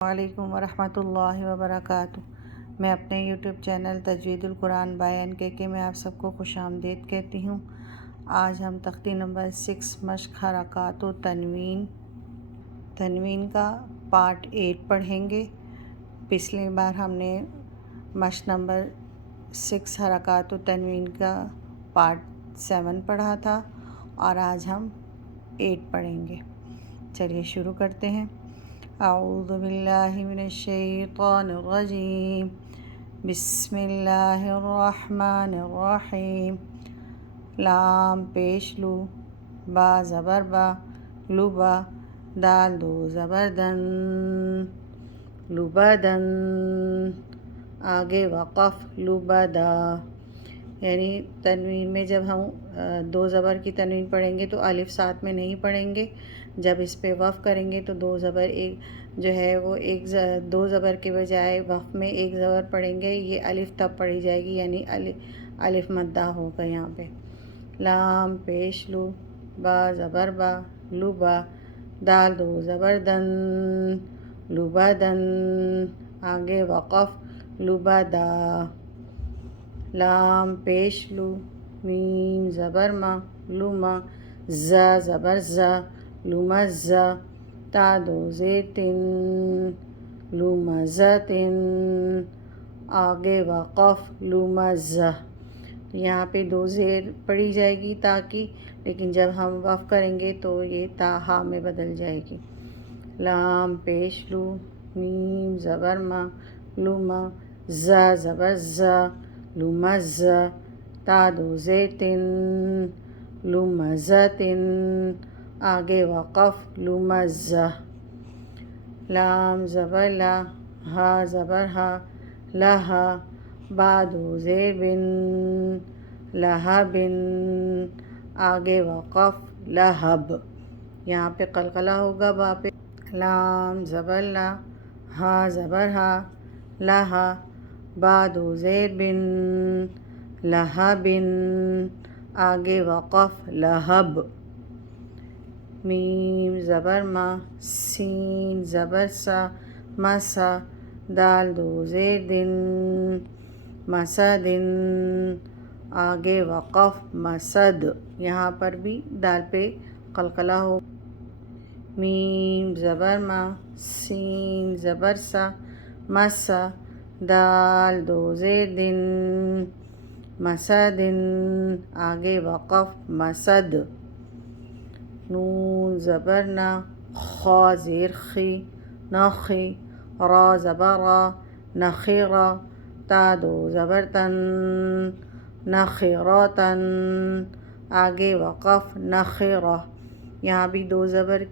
وعلیکم ورحمۃ اللہ وبرکاتہ۔ میں اپنے یوٹیوب چینل تجوید القرآن بائی NKK میں آپ سب کو خوش آمدید کہتی ہوں۔ آج ہم تختی نمبر 6 مشق حرکات و تنوین کا پارٹ 8 پڑھیں گے۔ پچھلی بار ہم نے مشق نمبر 6 حرکات و تنوین کا پارٹ 7 پڑھا تھا اور آج ہم 8 پڑھیں گے۔ چلیے شروع کرتے ہیں۔ اعوذ باللہ من الشیطان الرجیم، بسم اللہ الرحمن الرحیم۔ لام پیش لو، با زبر با، لبا، دال دو زبر دن، لبدن، آگے وقف لبدا۔ یعنی تنوین میں جب ہم دو زبر کی تنوین پڑھیں گے تو الف ساتھ میں نہیں پڑھیں گے، جب اس پہ وقف کریں گے تو دو زبر جو ہے وہ دو زبر کے بجائے وقف میں ایک زبر پڑھیں گے، یہ الف تب پڑھی جائے گی، یعنی الف مدہ ہوگا یہاں پہ۔ لام پیش لو، با زبر با، لبا، دال دو زبر دن، لبدن، آگے وقف لبدا۔ لام پیش لو، میم زبر ما، لما، زا زبر زا، لمزا، تا دو زیر تن، لمزتن، آگے وقف لمزہ۔ یہاں پہ دو زیر پڑھی جائے گی تاکہ، لیکن جب ہم وقف کریں گے تو یہ تا ہا میں بدل جائے گی۔ لام پیش لو، میم زبر ما، لما، زا زبر زا، لمزہ، تا دو زیر تن، لمزتن، آگے وقف لمزہ۔ لام زبر لا، ہا زبر ہا، لہا، با دو زیر بن، لہبن، آگے وقف لہب۔ یہاں پہ قلقلہ ہوگا با پہ۔ لام زبر لا، ہا زبر ہا، لہا، با دو زیر بن، لہبن، آگے وقف لہب۔ میم زبر ما، سین زبر سا، مسا، دال دو زیر دن، مسدن، آگے وقف مسد۔ یہاں پر بھی دال پہ قلقلہ ہو۔ میم زبر ما، سین زبر سا، مسا، دال دو زیر دن، مسدن، آگے وقف مسد۔ نون زبر نا، خا زیر خی، نخی، را زبر را، نخیرا، تا دو زبر تن، نخیراتن، آگے وقف نخیرہ۔ یہاں بھی دو زبر،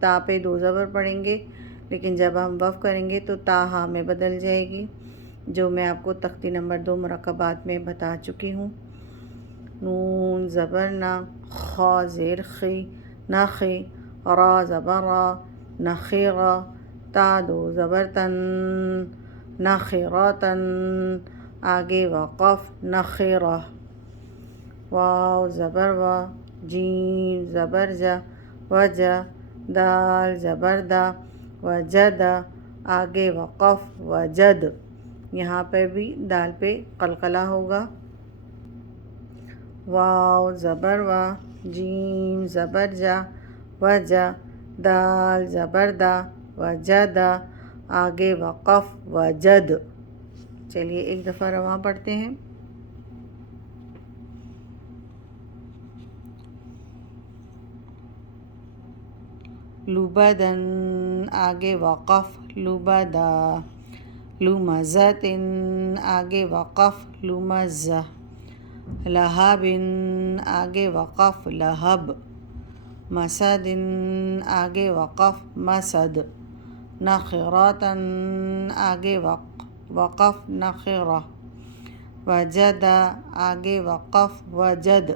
تا پہ دو زبر پڑھیں گے، لیکن جب ہم وقف کریں گے تو تا ہا میں بدل جائے گی، جو میں آپ کو تختی نمبر 2 مرکبات میں بتا چکی ہوں۔ نون زبر نا، خا زیر خی، نخی، را زبر را، نخیرا، تا دو زبر تن، نخیراتن، آگے وقف نخیرہ۔ واو زبر وا، جیم زبر جا، وجا، دال زبر دا، وجدا، آگے وقف وجد۔ یہاں پہ بھی دال پہ قلقلہ ہوگا۔ واو زبر وا، جیم زبر جا، وجا، دال زبر دا، وجدا، آگے وقف وجد۔ چلیے ایک دفعہ رواں پڑھتے ہیں۔ لبدن، آگے وقف لبدا، لمزتن، آگے وقف لمزہ، لہبن، آگے وقف لہب، مسدن، آگے وقف مسد، نخیراتن، آگے وقف نخیرہ، وجدا، آگے وقف وجد۔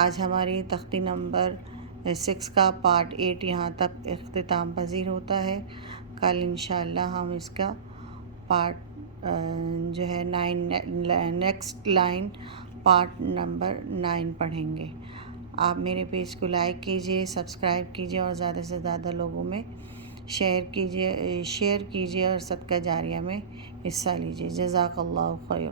آج ہماری تختی نمبر 6 کا پارٹ 8 یہاں تک اختتام پذیر ہوتا ہے۔ کل انشاءاللہ ہم اس کا پارٹ جو ہے 9 نیکسٹ لائن پارٹ نمبر 9 پڑھیں گے۔ آپ میرے پیج کو لائک کیجیے، سبسکرائب کیجیے اور زیادہ سے زیادہ لوگوں میں شیئر کیجیے اور صدقہ جاریہ میں حصہ لیجیے. جزاک اللہ خیر.